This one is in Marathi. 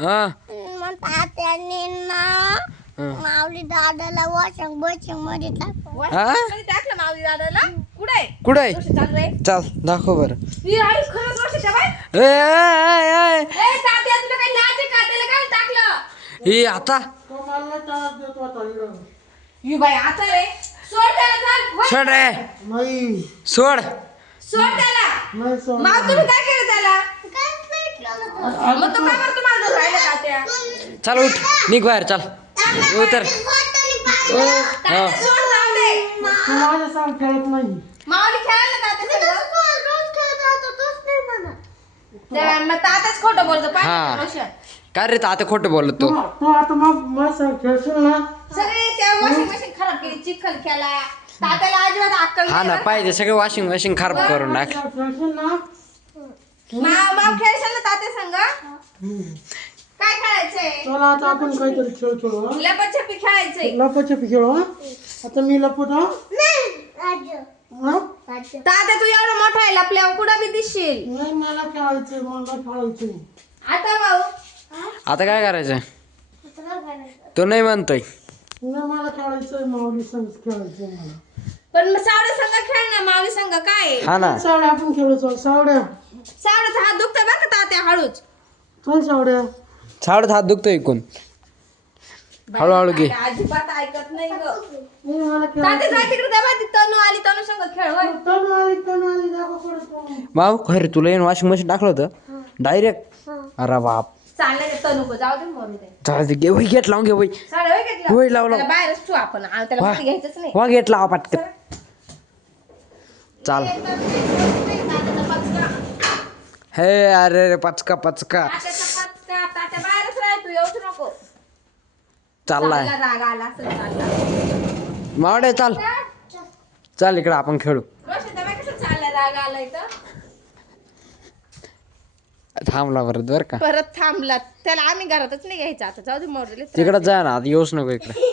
हा मग तात्याने ना माऊली दादाला वॉशिंग मशीन मध्ये टाकलं माऊली दादाला. कुठे चाल रे चल दाखव बर खरंच वर्षाच्या बाय तात्या तुला काही लाज आहे का त्याला काय टाकलं हे आता यू बाई आता रे सोड त्याला सोड रे नाही सोड सोड त्याला नाही सोड मग तुम्ही काय केलं त्याला मग तो काय तुम्हाला राहिला तात्या चल उठ निघ बाहेर चल उतर तात्या सोड जाऊ दे तू माझ्या सांग खेळत नाही माऊली खेळायला तात्या मग तात्याच खोटं बोलतो हा. पाहिजे काय रे आता खोटं बोलत तू तू आता मग माझ्या सांग खेळशील ना सगळे त्या वॉशिंग मशीन खराब केली चिखल केला तात्याला अजिबात अक्कल हा ना पाहिजे सगळे वॉशिंग मशीन खराब करून टाक खेळशील ना माव खेळशाल ना तात्या संग काय खेळायचंय चला आता आपण काहीतरी खेळ खेळू हा लपाछपी खेळायचंय लपाछपी खेळू हा आता मी लपत हा हा? तात्या तू एवढा मोठा आहे लपल्यावर कुठं बी दिसशील नाही मला खेळायचंय मला खेळायचंय आता भाऊ आता काय करायचं तो नाही म्हणतोय नाही मला खेळायचंय माऊली संग खेळायचंय मला पण मग सावड्या संग खेळ ना माऊली संग काय आहे? हा ना सावड्या आपण खेळू चल सावड्या सावड्याचा हात दुखतोय बरं का तात्या हळूच चल सावड्या छावडत हात दुखतोय ऐकून हळूहळू घे तात्या अजिबात ऐकत नाही ग नाही मला तात्या खेळायचं जाय तिकडे दबा ती तनू आली तनू संग खेळ होय तनु आली दाखव परत माऊ खरे तुला येऊन वॉशिंग मशीन टाकलं होतं डायरेक्ट अरे बाप चाललंय ते तनू को जाऊ दे मरू दे चालते घे वही गेट लावून घे वही साडे होय घेतलं होय लाव लाव त्याला बाहेरच ठेवू आपण आणि त्याला वा. मध्ये घ्यायचंच नाही वा गेट लावा पटकन चाल हे अरे रे पचका पचका तात्या बाहेरच राह तू येऊच नको चाललाय चालला राग आला असेल चालला मावडे चाल चाल इकडं आपण खेळू रोशन दबा कसं चालला राग आला इथं थांबला परत बर का परत थांबला त्याला आम्ही घरातच नाही घ्यायचं आता जाऊ दे मोरले तिकडं जा ना आता येऊच नको इकडे